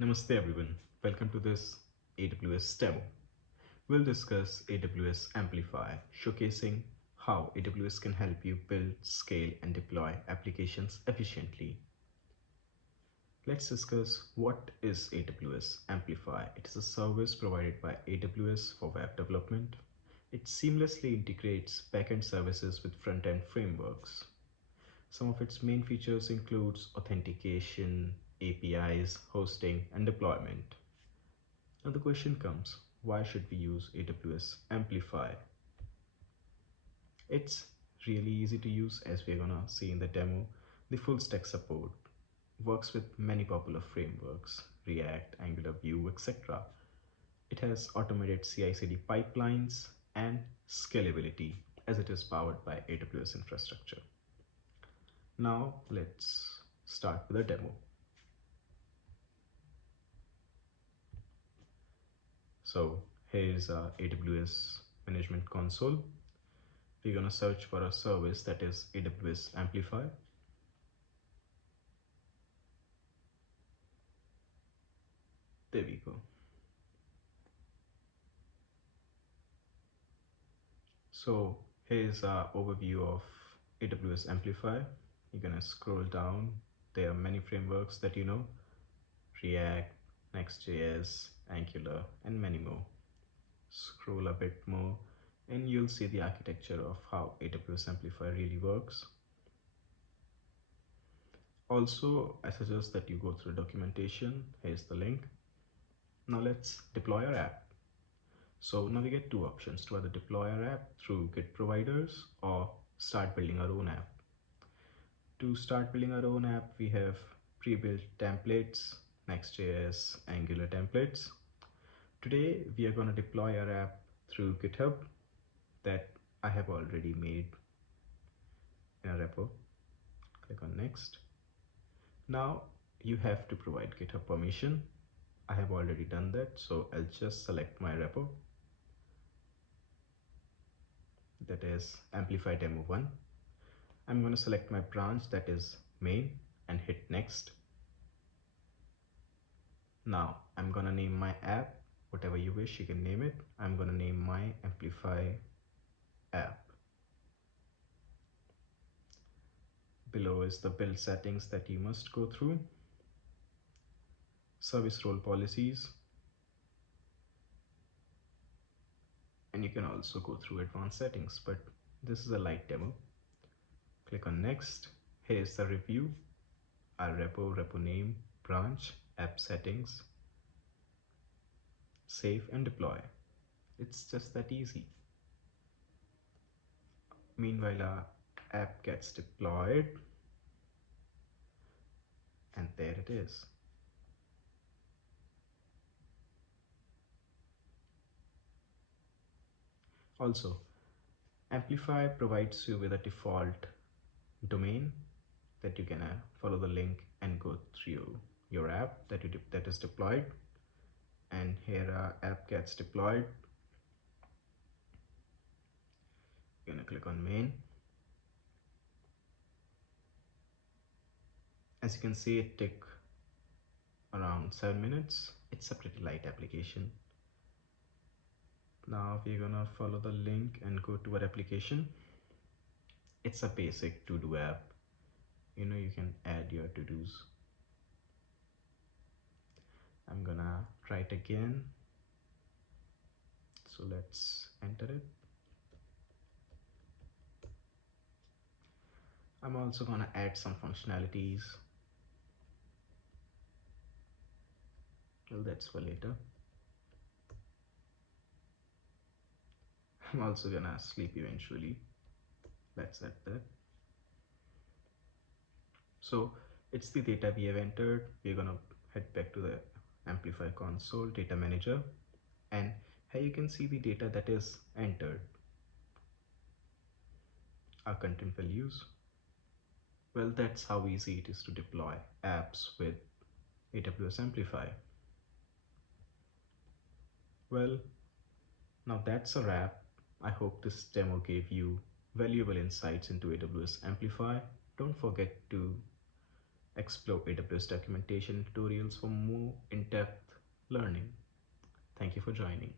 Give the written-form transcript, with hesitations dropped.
Namaste everyone, welcome to this AWS demo. We'll discuss AWS Amplify, showcasing how AWS can help you build, scale, and deploy applications efficiently. Let's discuss what is AWS Amplify. It is a service provided by AWS for web development. It seamlessly integrates backend services with front-end frameworks. Some of its main features includes authentication, APIs, hosting, and deployment. Now the question comes, why should we use AWS Amplify? It's really easy to use, as we're gonna see in the demo. The full stack support works with many popular frameworks, React, Angular, Vue, etc. It has automated CI/CD pipelines and scalability as it is powered by AWS infrastructure. Now let's start with a demo. So here's our AWS management console. We're going to search for a service that is AWS Amplify. There we go. So here's our overview of AWS Amplify. You're going to scroll down. There are many frameworks that you know: React, Next.js, Angular, and many more. Scroll a bit more and you'll see the architecture of how AWS Amplify really works. Also, I suggest that you go through documentation. Here's the link. Now let's deploy our app. So now we get two options to either deploy our app through Git providers or start building our own app. To start building our own app, we have pre-built templates, Next.js, Angular templates. Today, we are going to deploy our app through GitHub that I have already made in a repo. Click on Next. Now you have to provide GitHub permission. I have already done that, so I'll just select my repo, that is Amplify Demo 1. I'm going to select my branch, that is main, and hit next. Now I'm going to name my app, whatever you wish, you can name it. I'm going to name my Amplify app. Below is the build settings that you must go through. Service role policies. And you can also go through advanced settings, but this is a light demo. Click on next. Here's the review: our repo name, branch, app settings. Save and deploy. It's just that easy. Meanwhile, our app gets deployed, and there it is. Also, Amplify provides you with a default domain that you can follow the link and go through your app that is deployed. And here our app gets deployed. You're gonna click on main. As you can see, it took around 7 minutes. It's a pretty light application. Now we're gonna follow the link and go to our application. It's a basic to-do app. You know, you can add your to-dos. I'm gonna try it again. So let's enter it. I'm also gonna add some functionalities. Well, that's for later. I'm also gonna sleep eventually. Let's add that. So it's the data we have entered. We're gonna head back to the Amplify console, data manager, and here you can see the data that is entered. Our content values. Well, that's how easy it is to deploy apps with AWS Amplify. Well, now that's a wrap. I hope this demo gave you valuable insights into AWS Amplify. Don't forget to Explore AWS documentation tutorials for more in-depth learning. Thank you for joining.